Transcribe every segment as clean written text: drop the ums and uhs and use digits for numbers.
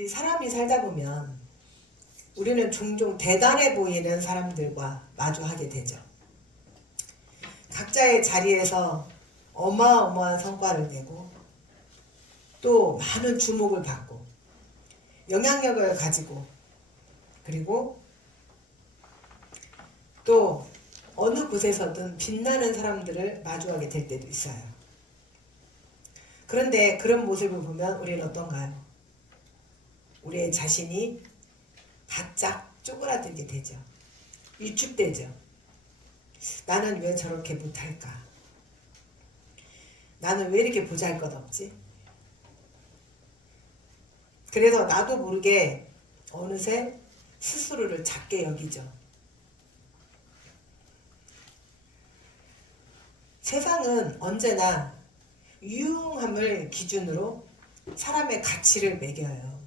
우리 사람이 살다 보면 우리는 종종 대단해 보이는 사람들과 마주하게 되죠. 각자의 자리에서 어마어마한 성과를 내고 또 많은 주목을 받고 영향력을 가지고 그리고 또 어느 곳에서든 빛나는 사람들을 마주하게 될 때도 있어요. 그런데 그런 모습을 보면 우리는 어떤가요? 우리의 자신이 바짝 쪼그라들게 되죠. 위축되죠. 나는 왜 저렇게 못할까? 나는 왜 이렇게 보잘것없지? 그래서 나도 모르게 어느새 스스로를 작게 여기죠. 세상은 언제나 유용함을 기준으로 사람의 가치를 매겨요.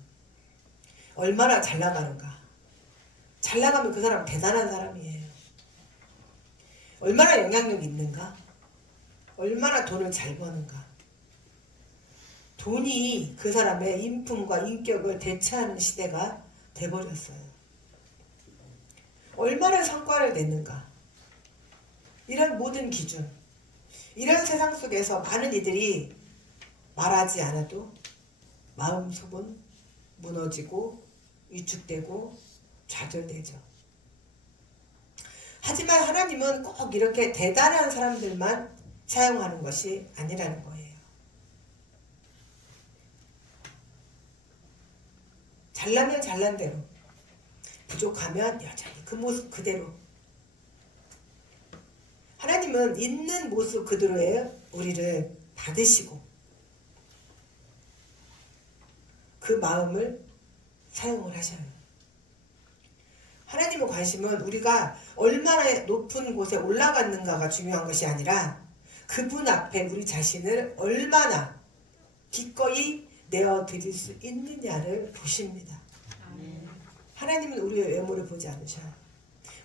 얼마나 잘 나가는가. 잘 나가면 그 사람 대단한 사람이에요. 얼마나 영향력이 있는가. 얼마나 돈을 잘 버는가. 돈이 그 사람의 인품과 인격을 대체하는 시대가 돼버렸어요. 얼마나 성과를 냈는가. 이런 모든 기준, 이런 세상 속에서 많은 이들이 말하지 않아도 마음속은 무너지고 위축되고 좌절되죠. 하지만 하나님은 꼭 이렇게 대단한 사람들만 사용하는 것이 아니라는 거예요. 잘나면 잘난 대로, 부족하면 여전히 그 모습 그대로. 하나님은 있는 모습 그대로의 우리를 받으시고 그 마음을 사용을 하셔요. 하나님의 관심은 우리가 얼마나 높은 곳에 올라갔는가가 중요한 것이 아니라 그분 앞에 우리 자신을 얼마나 기꺼이 내어드릴 수 있느냐를 보십니다. 아멘. 하나님은 우리의 외모를 보지 않으셔요.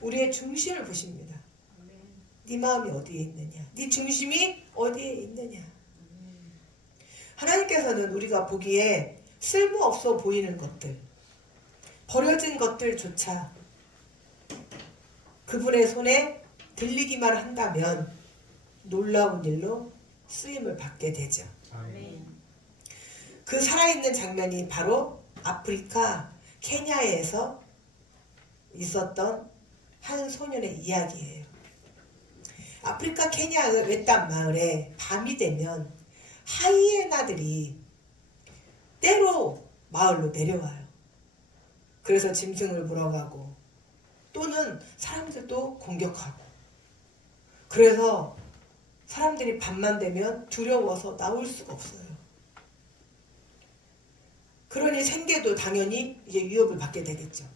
우리의 중심을 보십니다. 아멘. 네 마음이 어디에 있느냐, 네 중심이 어디에 있느냐. 아멘. 하나님께서는 우리가 보기에 쓸모없어 보이는 것들, 버려진 것들조차 그분의 손에 들리기만 한다면 놀라운 일로 쓰임을 받게 되죠. 아멘. 그 살아있는 장면이 바로 아프리카 케냐에서 있었던 한 소년의 이야기예요. 아프리카 케냐의 외딴 마을에 밤이 되면 하이에나들이 때로 마을로 내려와요. 그래서 짐승을 물어가고 또는 사람들도 공격하고, 그래서 사람들이 밤만 되면 두려워서 나올 수가 없어요. 그러니 생계도 당연히 이제 위협을 받게 되겠죠.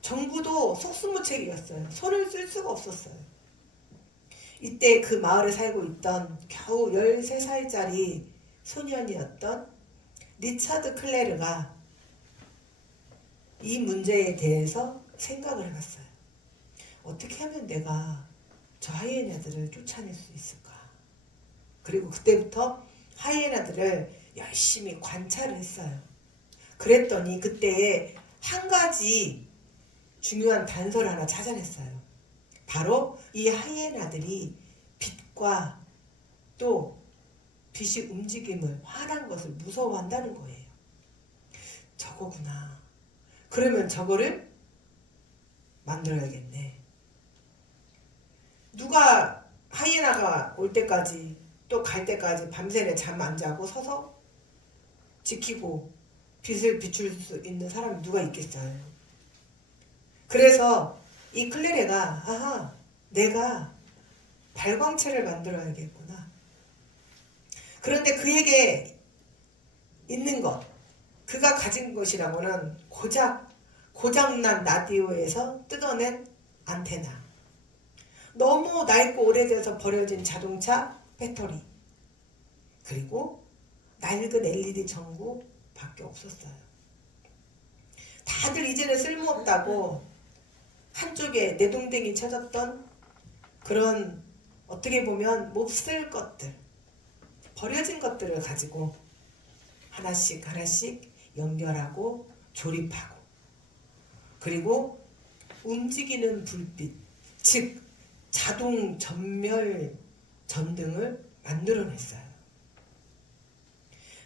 정부도 속수무책이었어요. 손을 쓸 수가 없었어요. 이때 그 마을에 살고 있던 겨우 13살짜리 소년이었던 리차드 클레르가 이 문제에 대해서 생각을 해봤어요. 어떻게 하면 내가 저 하이에나들을 쫓아낼 수 있을까? 그리고 그때부터 하이에나들을 열심히 관찰을 했어요. 그랬더니 그때에 한 가지 중요한 단서를 하나 찾아냈어요. 바로 이 하이에나들이 빛과 또 빛이 움직임을, 환한 것을 무서워한다는 거예요. 저거구나. 그러면 저거를 만들어야겠네. 누가 하이에나가 올 때까지 또 갈 때까지 밤새내 잠 안 자고 서서 지키고 빛을 비출 수 있는 사람이 누가 있겠어요. 그래서 이 클레레가 아하, 내가 발광체를 만들어야겠구나. 그런데 그에게 있는 것, 그가 가진 것이라고는 고장난 라디오에서 뜯어낸 안테나, 너무 낡고 오래돼서 버려진 자동차 배터리, 그리고 낡은 LED 전구밖에 없었어요. 다들 이제는 쓸모없다고 한쪽에 내동댕이 쳐졌던 그런, 어떻게 보면 몹쓸 것들, 버려진 것들을 가지고 하나씩 하나씩 연결하고 조립하고, 그리고 움직이는 불빛, 즉 자동 전멸 전등을 만들어냈어요.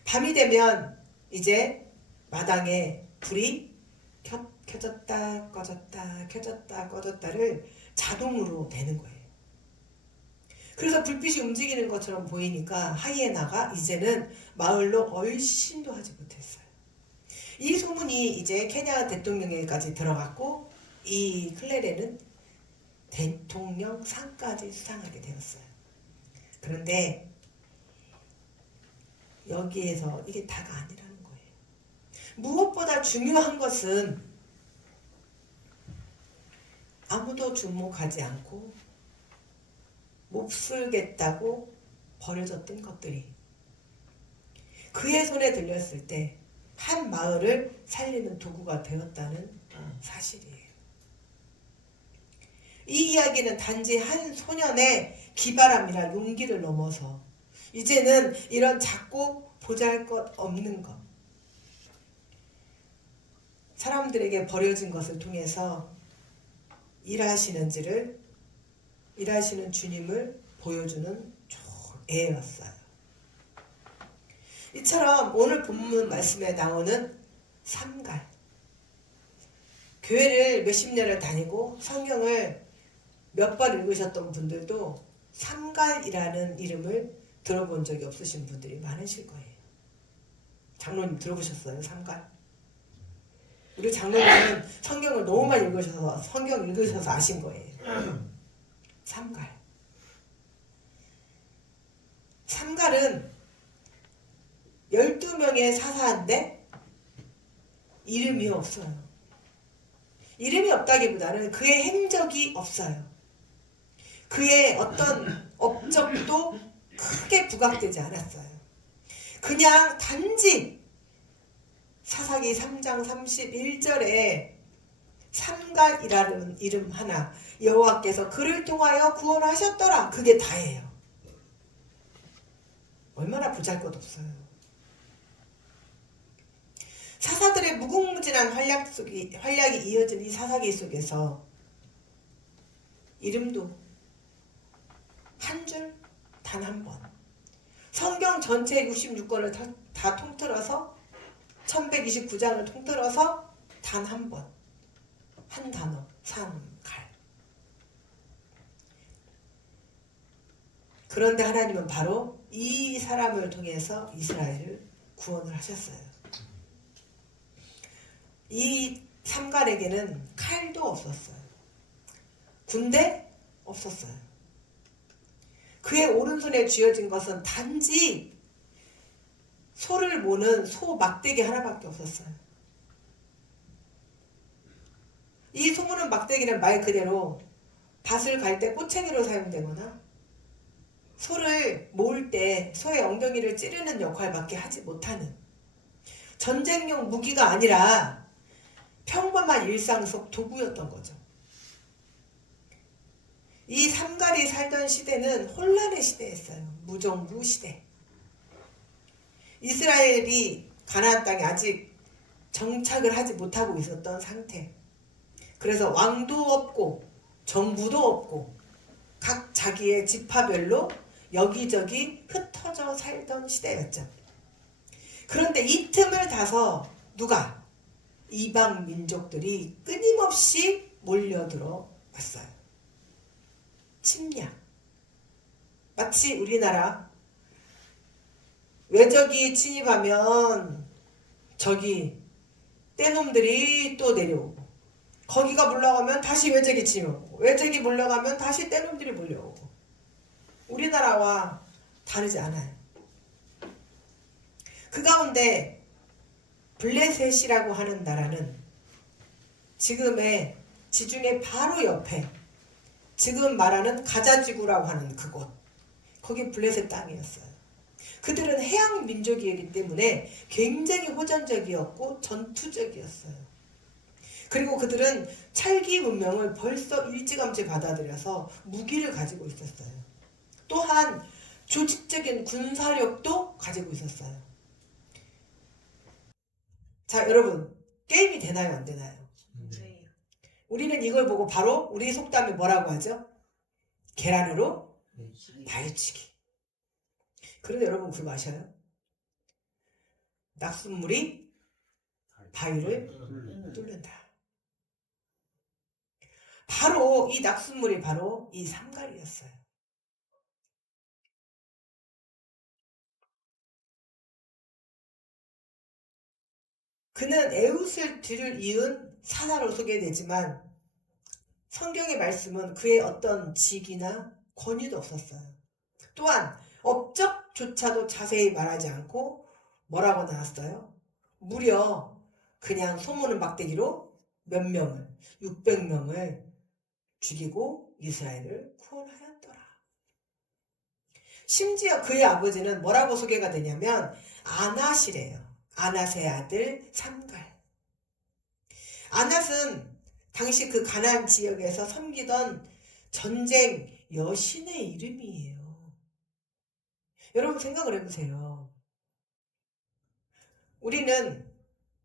밤이 되면 이제 마당에 불이 켜졌다 꺼졌다 켜졌다 꺼졌다를 자동으로 되는 거예요. 그래서 불빛이 움직이는 것처럼 보이니까 하이에나가 이제는 마을로 얼씬도 하지 못했어요. 이 소문이 이제 케냐 대통령에까지 들어갔고, 이 클레레는 대통령 상까지 수상하게 되었어요. 그런데 여기에서 이게 다가 아니라는 거예요. 무엇보다 중요한 것은 아무도 주목하지 않고 몹쓸겠다고 버려졌던 것들이 그의 손에 들렸을 때 한 마을을 살리는 도구가 되었다는 사실이에요. 이 이야기는 단지 한 소년의 기발함이나 용기를 넘어서 이제는 이런 작고 보잘것없는 것, 사람들에게 버려진 것을 통해서 일하시는 주님을 보여주는 애였어요. 이처럼 오늘 본문 말씀에 나오는 삼갈, 교회를 몇십 년을 다니고 성경을 몇 번 읽으셨던 분들도 삼갈이라는 이름을 들어본 적이 없으신 분들이 많으실 거예요. 장로님 들어보셨어요? 삼갈? 우리 장로님은 성경을 너무 많이 읽으셔서 성경 읽으셔서 아신 거예요. 삼갈. 삼갈은 12명의 사사인데 이름이 없어요. 이름이 없다기보다는 그의 행적이 없어요. 그의 어떤 업적도 크게 부각되지 않았어요. 그냥 단지 사사기 3장 31절에 삼갈이라는 이름 하나, 여호와께서 그를 통하여 구원하셨더라, 그게 다예요. 얼마나 보잘것없어요. 사사들의 무궁무진한 활약이 이어진 이 사사기 속에서 이름도 한 줄, 단 한 번. 성경 전체 66권을 다 통틀어서 1129장을 통틀어서 단 한 번. 한 단어, 삼갈. 그런데 하나님은 바로 이 사람을 통해서 이스라엘을 구원을 하셨어요. 이 삼갈에게는 칼도 없었어요. 군대 없었어요. 그의 오른손에 쥐어진 것은 단지 소를 모는 소 막대기 하나밖에 없었어요. 이 소모는 막대기는 말 그대로 밭을 갈 때 꼬챙이로 사용되거나 소를 모을 때 소의 엉덩이를 찌르는 역할밖에 하지 못하는 전쟁용 무기가 아니라 평범한 일상 속 도구였던 거죠. 이 삼갈이 살던 시대는 혼란의 시대였어요. 무정부 시대. 이스라엘이 가나안 땅에 아직 정착을 하지 못하고 있었던 상태. 그래서 왕도 없고 정부도 없고 각 자기의 지파별로 여기저기 흩어져 살던 시대였죠. 그런데 이 틈을 타서 누가? 이방 민족들이 끊임없이 몰려들어 왔어요. 침략. 마치 우리나라 외적이 침입하면 저기 떼놈들이 또 내려오고, 거기가 물러가면 다시 외적이 침입하고, 외적이 물러가면 다시 떼놈들이 몰려오고. 우리나라와 다르지 않아요. 그 가운데 블레셋이라고 하는 나라는 지금의 지중해 바로 옆에, 지금 말하는 가자지구라고 하는 그곳, 거기 블레셋 땅이었어요. 그들은 해양 민족이기 때문에 굉장히 호전적이었고 전투적이었어요. 그리고 그들은 찰기 문명을 벌써 일찌감치 받아들여서 무기를 가지고 있었어요. 또한 조직적인 군사력도 가지고 있었어요. 자, 여러분, 게임이 되나요, 안 되나요? 네. 우리는 이걸 보고 바로 우리 속담에 뭐라고 하죠? 계란으로 바위치기. 그런데 여러분 그거 아셔요? 낙숫물이 바위를 뚫는다. 바로 이 낙숫물이 바로 이 삼갈이었어요. 그는 에웃을 뒤를 이은 사사로 소개되지만 성경의 말씀은 그의 어떤 직이나 권위도 없었어요. 또한 업적조차도 자세히 말하지 않고 뭐라고 나왔어요? 무려 그냥 소문은 막대기로 몇 명을 600명을 죽이고 이스라엘을 구원하였더라. 심지어 그의 아버지는 뭐라고 소개가 되냐면 아낫이래요. 아낫의 아들 삼갈. 아낫은 당시 그 가나안 지역에서 섬기던 전쟁 여신의 이름이에요. 여러분 생각을 해보세요. 우리는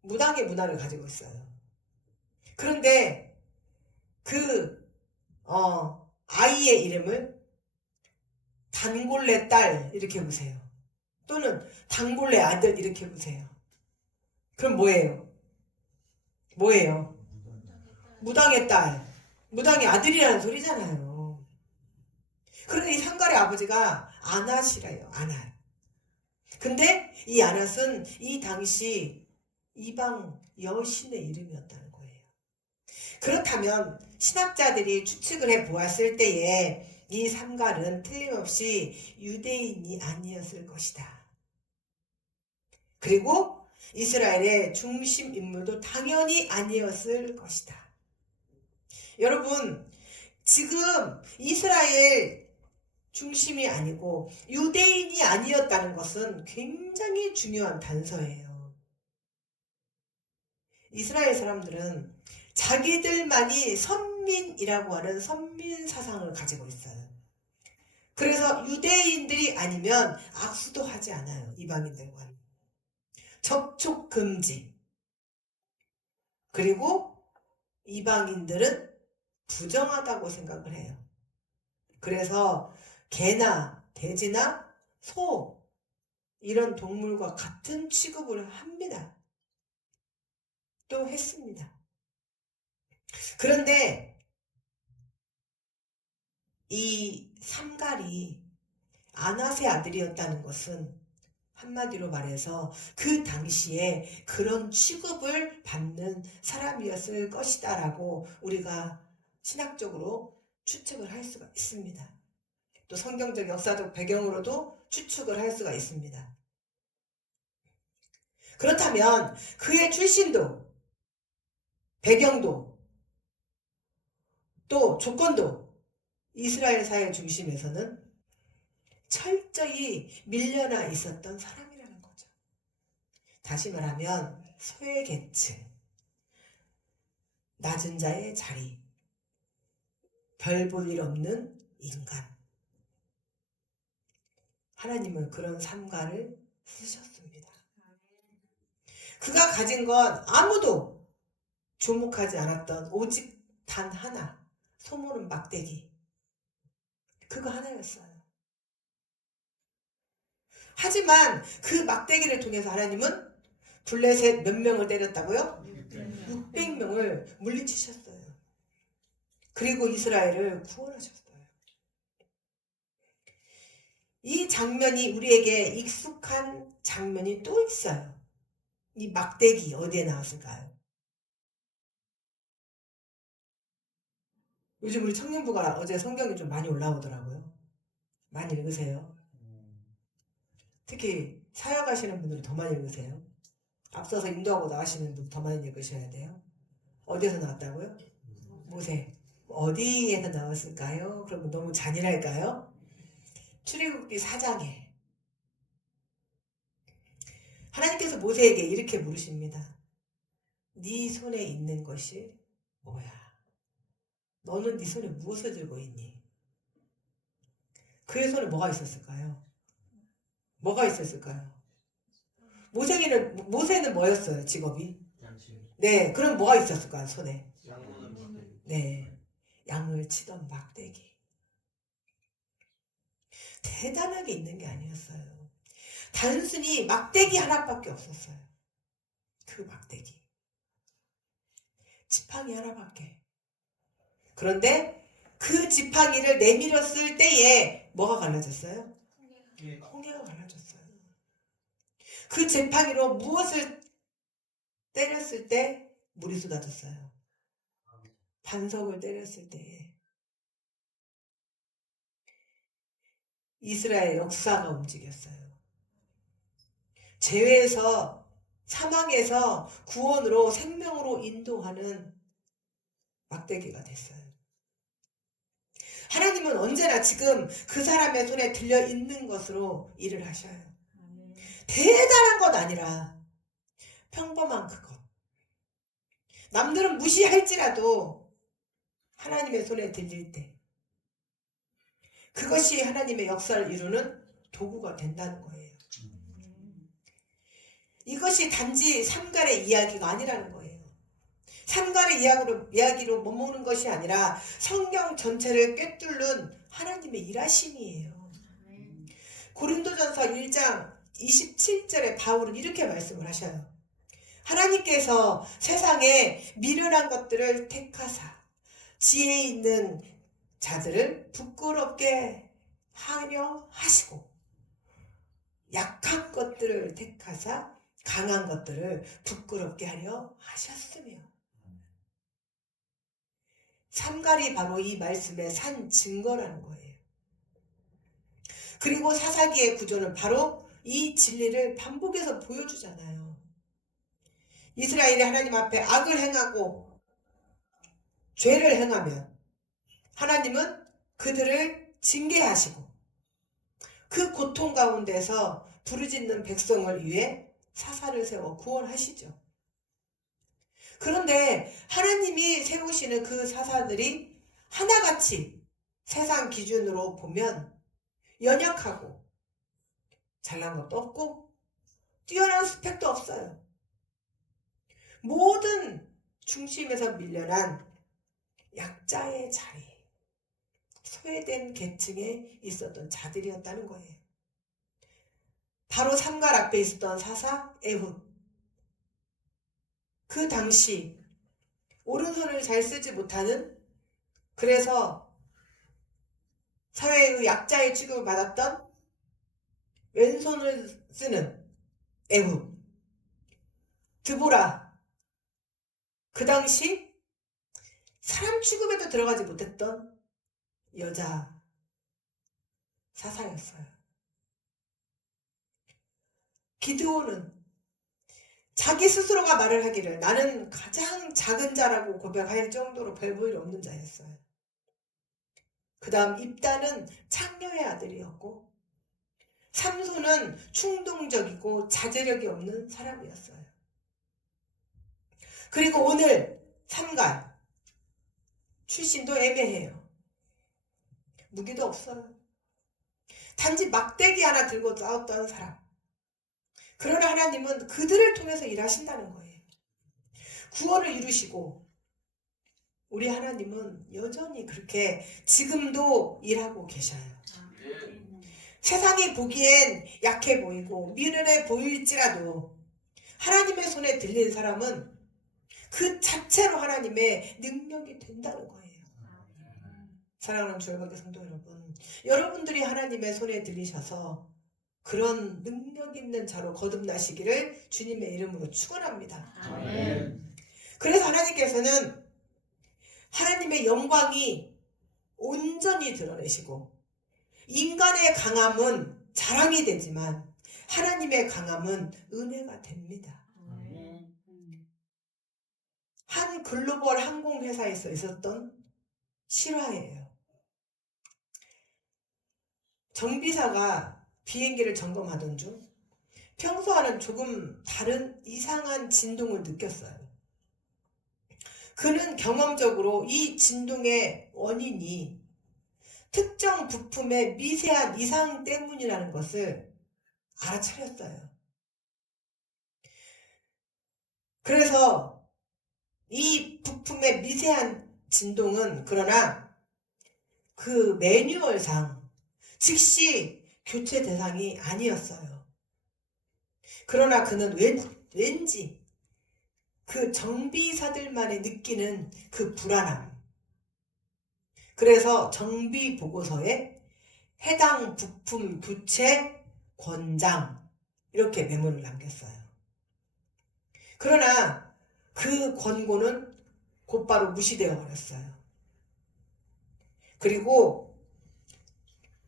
무당의 문화를 가지고 있어요. 그런데 그 아이의 이름을 단골레 딸 이렇게 보세요. 또는 단골레 아들 이렇게 보세요. 그럼 뭐예요? 뭐예요? 무당의 딸, 무당의 아들이라는 소리잖아요. 그런데 이 상갈의 아버지가 아낫이래요. 아낫. 근데 이 아낫은 이 당시 이방 여신의 이름이었다는 거예요. 그렇다면 신학자들이 추측을 해 보았을 때에 이 삼갈은 틀림없이 유대인이 아니었을 것이다. 그리고 이스라엘의 중심 인물도 당연히 아니었을 것이다. 여러분, 지금 이스라엘 중심이 아니고 유대인이 아니었다는 것은 굉장히 중요한 단서예요. 이스라엘 사람들은 자기들만이 선민이라고 하는 선민 사상을 가지고 있어요. 그래서 유대인들이 아니면 악수도 하지 않아요. 이방인들과는. 접촉 금지. 그리고 이방인들은 부정하다고 생각을 해요. 그래서 개나 돼지나 소 이런 동물과 같은 취급을 합니다. 또 했습니다. 그런데 이 삼갈이 아낫의 아들이었다는 것은 한마디로 말해서 그 당시에 그런 취급을 받는 사람이었을 것이다라고 우리가 신학적으로 추측을 할 수가 있습니다. 또 성경적 역사적 배경으로도 추측을 할 수가 있습니다. 그렇다면 그의 출신도 배경도 또 조건도 이스라엘 사회 중심에서는 철저히 밀려나 있었던 사람이라는 거죠. 다시 말하면 소외계층, 낮은 자의 자리, 별 볼 일 없는 인간. 하나님은 그런 삼가를 쓰셨습니다. 그가 가진 건 아무도 주목하지 않았던 오직 단 하나, 소문은 막대기. 그거 하나였어요. 하지만 그 막대기를 통해서 하나님은 블레셋 몇 명을 때렸다고요? 600명을 물리치셨어요. 그리고 이스라엘을 구원하셨어요. 이 장면이 우리에게 익숙한 장면이 또 있어요. 이 막대기 어디에 나왔을까요? 요즘 우리 청년부가 어제 성경이 좀 많이 올라오더라고요. 많이 읽으세요. 특히 사역하시는 분들은 더 많이 읽으세요. 앞서서 인도하고 나가시는 분 더 많이 읽으셔야 돼요. 어디에서 나왔다고요? 모세. 어디에서 나왔을까요? 그러면 너무 잔인할까요? 출애굽기 4장에 하나님께서 모세에게 이렇게 물으십니다. 네 손에 있는 것이 뭐야? 너는 네 손에 무엇을 들고 있니? 그의 손에 뭐가 있었을까요? 뭐가 있었을까요? 모세는 뭐였어요, 직업이? 양심. 네, 그럼 뭐가 있었을까요, 손에? 양모는 막대기. 네, 양을 치던 막대기. 대단하게 있는 게 아니었어요. 단순히 막대기 하나밖에 없었어요. 그 막대기. 지팡이 하나밖에. 그런데 그 지팡이를 내밀었을 때에 뭐가 갈라졌어요? 홍해가 갈라졌어요. 그 지팡이로 무엇을 때렸을 때 물이 쏟아졌어요? 반석을 때렸을 때에 이스라엘 역사가 움직였어요. 죄에서 사망에서 구원으로 생명으로 인도하는 막대기가 됐어요. 하나님은 언제나 지금 그 사람의 손에 들려 있는 것으로 일을 하셔요. 대단한 것 아니라 평범한 그것. 남들은 무시할지라도 하나님의 손에 들릴 때 그것이 하나님의 역사를 이루는 도구가 된다는 거예요. 이것이 단지 삼갈의 이야기가 아니라는 거예요. 삼갈의 이야기로 머무는 것이 아니라 성경 전체를 꿰뚫는 하나님의 일하심이에요. 고린도전서 1장 27절에 바울은 이렇게 말씀을 하셔요. 하나님께서 세상에 미련한 것들을 택하사 지혜 있는 자들을 부끄럽게 하려 하시고 약한 것들을 택하사 강한 것들을 부끄럽게 하려 하셨으며 삼갈이 바로 이 말씀의 산 증거라는 거예요. 그리고 사사기의 구조는 바로 이 진리를 반복해서 보여주잖아요. 이스라엘이 하나님 앞에 악을 행하고 죄를 행하면 하나님은 그들을 징계하시고 그 고통 가운데서 부르짖는 백성을 위해 사사를 세워 구원하시죠. 그런데 하나님이 세우시는 그 사사들이 하나같이 세상 기준으로 보면 연약하고 잘난 것도 없고 뛰어난 스펙도 없어요. 모든 중심에서 밀려난 약자의 자리, 소외된 계층에 있었던 자들이었다는 거예요. 바로 삼갈 앞에 있었던 사사 에훗. 그 당시 오른손을 잘 쓰지 못하는, 그래서 사회의 약자의 취급을 받았던 왼손을 쓰는 에훗. 드보라. 그 당시 사람 취급에도 들어가지 못했던 여자 사사였어요. 기드온은 자기 스스로가 말을 하기를 나는 가장 작은 자라고 고백할 정도로 별 볼 일 없는 자였어요. 그 다음 입다는 창녀의 아들이었고 삼손은 충동적이고 자제력이 없는 사람이었어요. 그리고 오늘 삼갈 출신도 애매해요. 무기도 없어요. 단지 막대기 하나 들고 싸웠던 사람. 그러나 하나님은 그들을 통해서 일하신다는 거예요. 구원을 이루시고 우리 하나님은 여전히 그렇게 지금도 일하고 계셔요. 세상이 보기엔 약해 보이고 미련해 보일지라도 하나님의 손에 들린 사람은 그 자체로 하나님의 능력이 된다는 거예요. 사랑하는 주일학교 성도 여러분, 여러분들이 하나님의 손에 들리셔서 그런 능력 있는 자로 거듭나시기를 주님의 이름으로 축원합니다. 아멘. 그래서 하나님께서는 하나님의 영광이 온전히 드러내시고 인간의 강함은 자랑이 되지만 하나님의 강함은 은혜가 됩니다. 한 글로벌 항공회사에서 있었던 실화예요. 정비사가 비행기를 점검하던 중 평소와는 조금 다른 이상한 진동을 느꼈어요. 그는 경험적으로 이 진동의 원인이 특정 부품의 미세한 이상 때문이라는 것을 알아차렸어요. 그래서 이 부품의 미세한 진동은 그러나 그 매뉴얼상 즉시 교체 대상이 아니었어요. 그러나 그는 왠지 그 정비사들만이 느끼는 그 불안함. 그래서 정비 보고서에 해당 부품 교체 권장 이렇게 메모를 남겼어요. 그러나 그 권고는 곧바로 무시되어 버렸어요. 그리고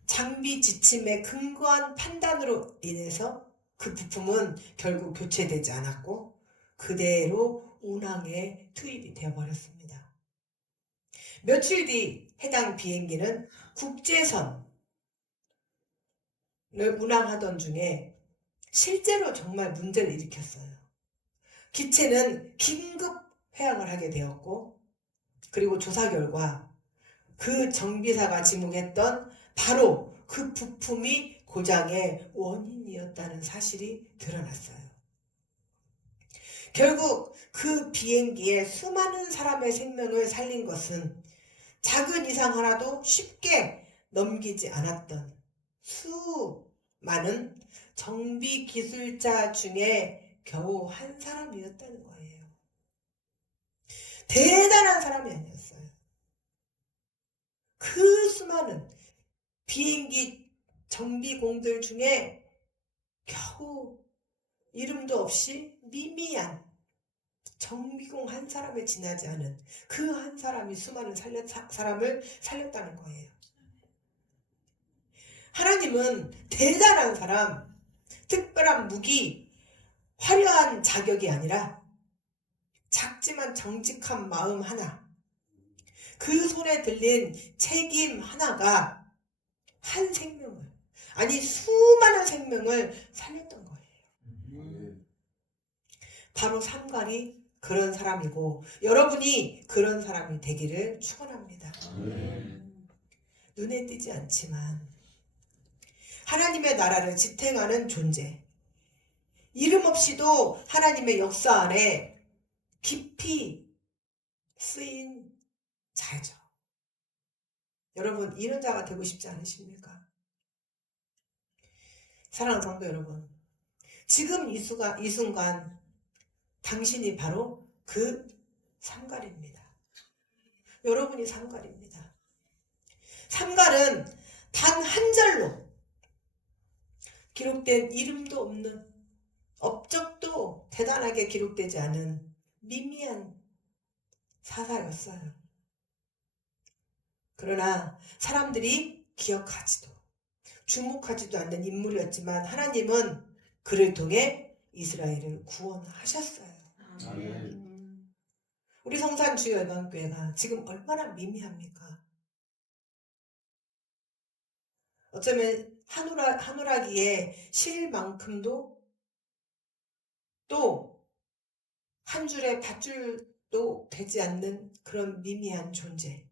장비 지침에 근거한 판단으로 인해서 그 부품은 결국 교체되지 않았고 그대로 운항에 투입이 되어버렸습니다. 며칠 뒤 해당 비행기는 국제선을 운항하던 중에 실제로 정말 문제를 일으켰어요. 기체는 긴급 회항을 하게 되었고 그리고 조사 결과 그 정비사가 지목했던 바로 그 부품이 고장의 원인이었다는 사실이 드러났어요. 결국 그 비행기에 수많은 사람의 생명을 살린 것은 작은 이상 하나도 쉽게 넘기지 않았던 수많은 정비 기술자 중에 겨우 한 사람이었다는 거예요. 대단한 사람이 아니었어요. 그 수많은 비행기 정비공들 중에 겨우 이름도 없이 미미한 정비공 한 사람에 지나지 않은 그 한 사람이 수많은 사람을 살렸다는 거예요. 하나님은 대단한 사람, 특별한 무기, 화려한 자격이 아니라 작지만 정직한 마음 하나, 그 손에 들린 책임 하나가 한 생명을, 아니 수많은 생명을 살렸던 거예요. 바로 삼갈이 그런 사람이고 여러분이 그런 사람이 되기를 축원합니다. 눈에 띄지 않지만 하나님의 나라를 지탱하는 존재, 이름 없이도 하나님의 역사 안에 깊이 쓰인 자죠. 여러분 이런 자가 되고 싶지 않으십니까? 사랑하는 성도 여러분, 지금 이 순간 당신이 바로 그 삼갈입니다. 여러분이 삼갈입니다. 삼갈은 단 한 절로 기록된 이름도 없는, 업적도 대단하게 기록되지 않은 미미한 사사였어요. 그러나 사람들이 기억하지도 주목하지도 않는 인물이었지만 하나님은 그를 통해 이스라엘을 구원하셨어요. 우리 성산 주열방교회가 지금 얼마나 미미합니까? 어쩌면 한우라기에 실 만큼도 또 한 줄의 밧줄도 되지 않는 그런 미미한 존재.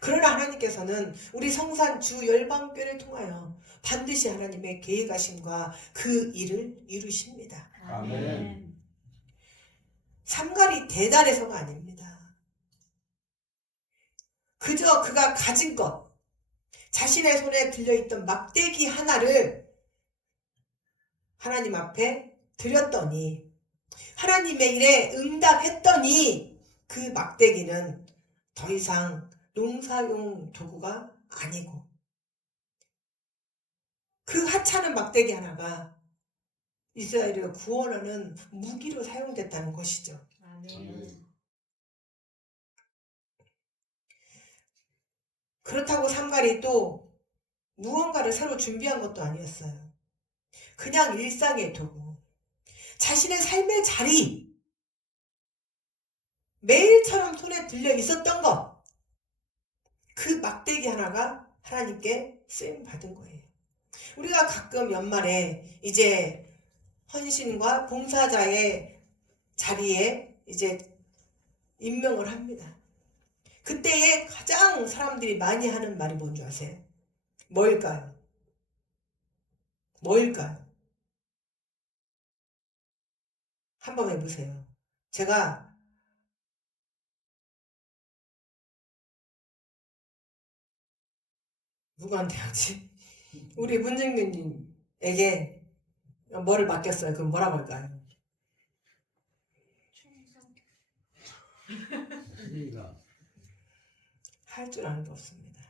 그러나 하나님께서는 우리 성산 주열방교회를 통하여 반드시 하나님의 계획하심과 그 일을 이루십니다. 아멘. 삼갈이 대단해서가 아닙니다. 그저 그가 가진 것, 자신의 손에 들려있던 막대기 하나를 하나님 앞에 드렸더니 하나님의 일에 응답했더니 그 막대기는 더 이상 농사용 도구가 아니고 그 하찮은 막대기 하나가 이스라엘을 구원하는 무기로 사용됐다는 것이죠. 아멘. 그렇다고 삼갈이 또 무언가를 새로 준비한 것도 아니었어요. 그냥 일상의 도구, 자신의 삶의 자리, 매일처럼 손에 들려 있었던 것, 그 막대기 하나가 하나님께 쓰임 받은 거예요. 우리가 가끔 연말에 이제 헌신과 봉사자의 자리에 이제 임명을 합니다. 그때에 가장 사람들이 많이 하는 말이 뭔지 아세요? 뭘까요? 뭘까요? 한번 해보세요. 제가 누구한테 하지? 우리 문정민님에게 뭐를 맡겼어요. 그럼 뭐라고 할까요? 할 줄 아는 게 없습니다.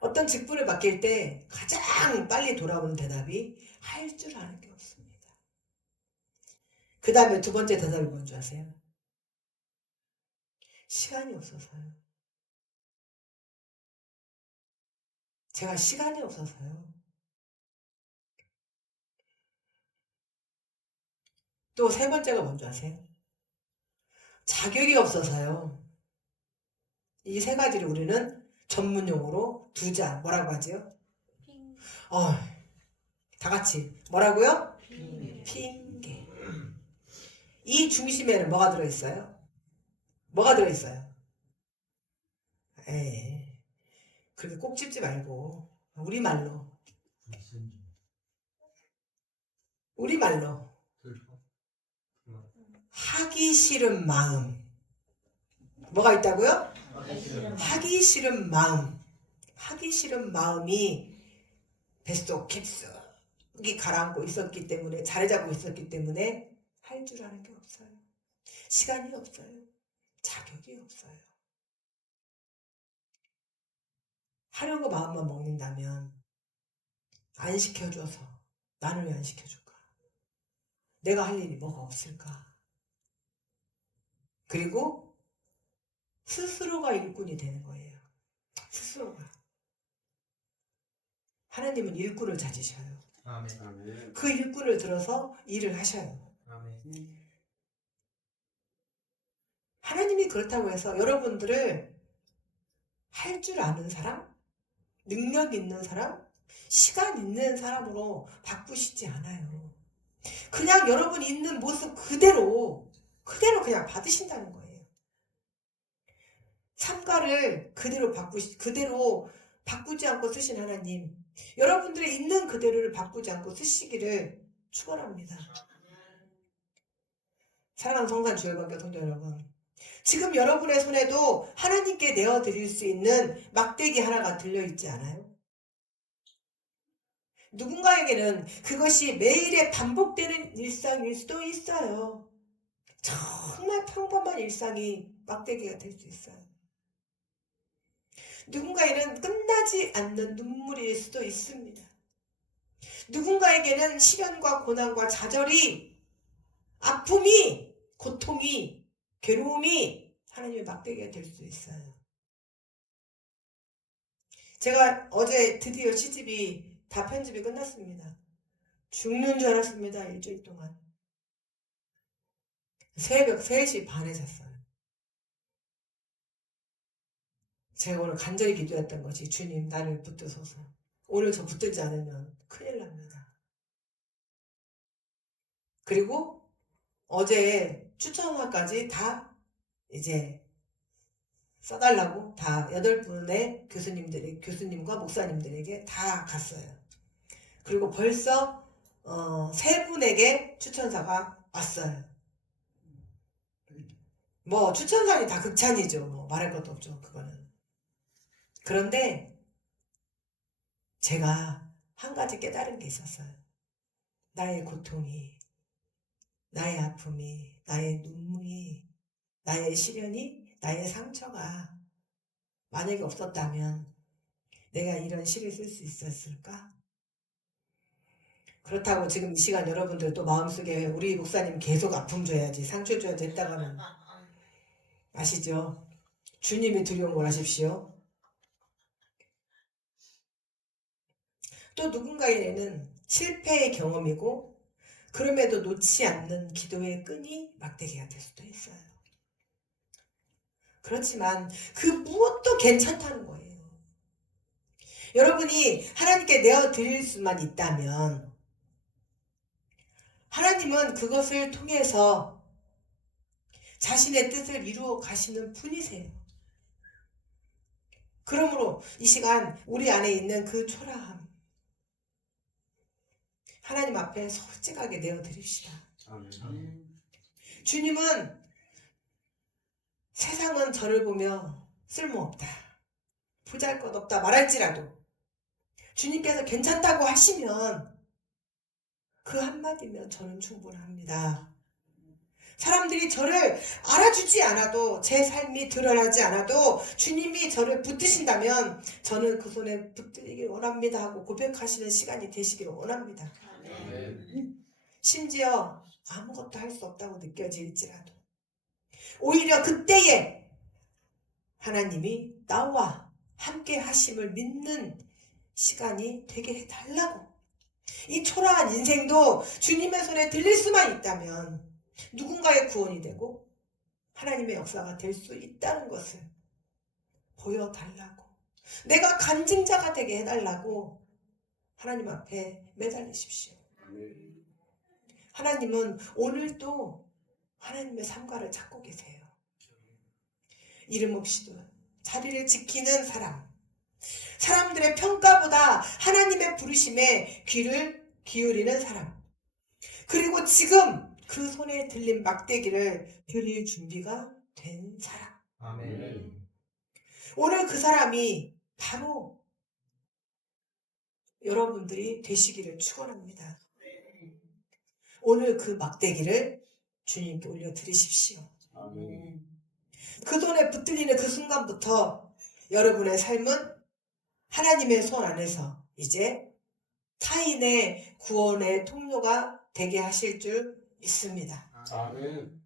어떤 직분을 맡길 때 가장 빨리 돌아오는 대답이 할 줄 아는 게 없습니다. 그 다음에 두 번째 대답이 뭔지 아세요? 시간이 없어서요. 제가 시간이 없어서요. 또 세 번째가 뭔지 아세요? 자격이 없어서요. 이 세 가지를 우리는 전문용어로 두자. 뭐라고 하지요? 다 같이 뭐라고요? 핑계. 이 중심에는 뭐가 들어있어요? 뭐가 들어있어요? 그렇게 꼭 찝지 말고 우리말로 하기 싫은 마음. 뭐가 있다고요? 하기 싫은 마음. 하기 싫은 마음이 뱃속 깊숙이 가라앉고 있었기 때문에, 자리 잡고 있었기 때문에 할 줄 아는 게 없어요. 시간이 없어요. 자격이 없어요. 하려고 마음만 먹는다면 안 시켜줘서 나는 왜 안 시켜줄까? 내가 할 일이 뭐가 없을까? 그리고 스스로가 일꾼이 되는 거예요. 스스로가. 하나님은 일꾼을 찾으셔요. 아멘. 그 일꾼을 들어서 일을 하셔요. 아멘. 하나님이 그렇다고 해서 여러분들을 할 줄 아는 사람, 능력 있는 사람, 시간 있는 사람으로 바꾸시지 않아요. 그냥 여러분이 있는 모습 그대로 그냥 받으신다는 거예요. 삼가를 그대로 바꾸지 않고 쓰신 하나님, 여러분들의 있는 그대로를 바꾸지 않고 쓰시기를 축원합니다. 사랑하는 성산 주일반교 성도 여러분, 지금 여러분의 손에도 하나님께 내어드릴 수 있는 막대기 하나가 들려있지 않아요? 누군가에게는 그것이 매일의 반복되는 일상일 수도 있어요. 정말 평범한 일상이 막대기가 될 수 있어요. 누군가에게는 끝나지 않는 눈물일 수도 있습니다. 누군가에게는 시련과 고난과 좌절이, 아픔이, 고통이, 괴로움이 하나님의 막대기가 될 수 있어요. 제가 어제 드디어 시집이 다 편집이 끝났습니다. 죽는 줄 알았습니다. 일주일 동안. 새벽 3시 반에 잤어요. 제가 오늘 간절히 기도했던 것이, 주님 나를 붙드소서. 오늘 저 붙들지 않으면 큰일 납니다. 그리고 어제 추천화까지 다 이제 써달라고 다 8분의 교수님과 목사님들에게 다 갔어요. 그리고 벌써 3분에게 추천사가 왔어요. 뭐 추천사니 다 극찬이죠. 뭐 말할 것도 없죠. 그거는. 그런데 제가 한 가지 깨달은 게 있었어요. 나의 고통이, 나의 아픔이, 나의 눈물이, 나의 시련이, 나의 상처가 만약에 없었다면 내가 이런 시를 쓸 수 있었을까? 그렇다고 지금 이 시간 여러분들 또 마음속에 우리 목사님 계속 아픔 줘야지, 상처 줘야지 했다가는, 아시죠? 주님이 두려운 걸 하십시오. 또 누군가에게는 실패의 경험이고 그럼에도 놓지 않는 기도의 끈이 막대기가 될 수도 있어요. 그렇지만 그 무엇도 괜찮다는 거예요. 여러분이 하나님께 내어드릴 수만 있다면 하나님은 그것을 통해서 자신의 뜻을 이루어 가시는 분이세요. 그러므로 이 시간 우리 안에 있는 그 초라함, 하나님 앞에 솔직하게 내어드립시다. 아멘. 주님은 세상은 저를 보며 쓸모없다, 보잘것없다 말할지라도 주님께서 괜찮다고 하시면 그 한마디면 저는 충분합니다. 사람들이 저를 알아주지 않아도, 제 삶이 드러나지 않아도 주님이 저를 붙드신다면 저는 그 손에 붙들리길 원합니다 하고 고백하시는 시간이 되시기를 원합니다. 아멘. 심지어 아무것도 할 수 없다고 느껴질지라도 오히려 그때에 하나님이 나와 함께 하심을 믿는 시간이 되게 해달라고. 이 초라한 인생도 주님의 손에 들릴 수만 있다면 누군가의 구원이 되고 하나님의 역사가 될 수 있다는 것을 보여달라고, 내가 간증자가 되게 해달라고 하나님 앞에 매달리십시오. 아멘. 하나님은 오늘도 하나님의 삼가를 찾고 계세요. 이름 없이도 자리를 지키는 사람, 사람들의 평가보다 하나님의 부르심에 귀를 기울이는 사람, 그리고 지금 그 손에 들린 막대기를 드릴 준비가 된 사람. 아멘. 오늘 그 사람이 바로 여러분들이 되시기를 축원합니다. 오늘 그 막대기를 주님께 올려드리십시오. 아멘. 그 손에 붙들리는 그 순간부터 여러분의 삶은 하나님의 손 안에서 이제 타인의 구원의 통로가 되게 하실 줄 믿습니다. 아멘.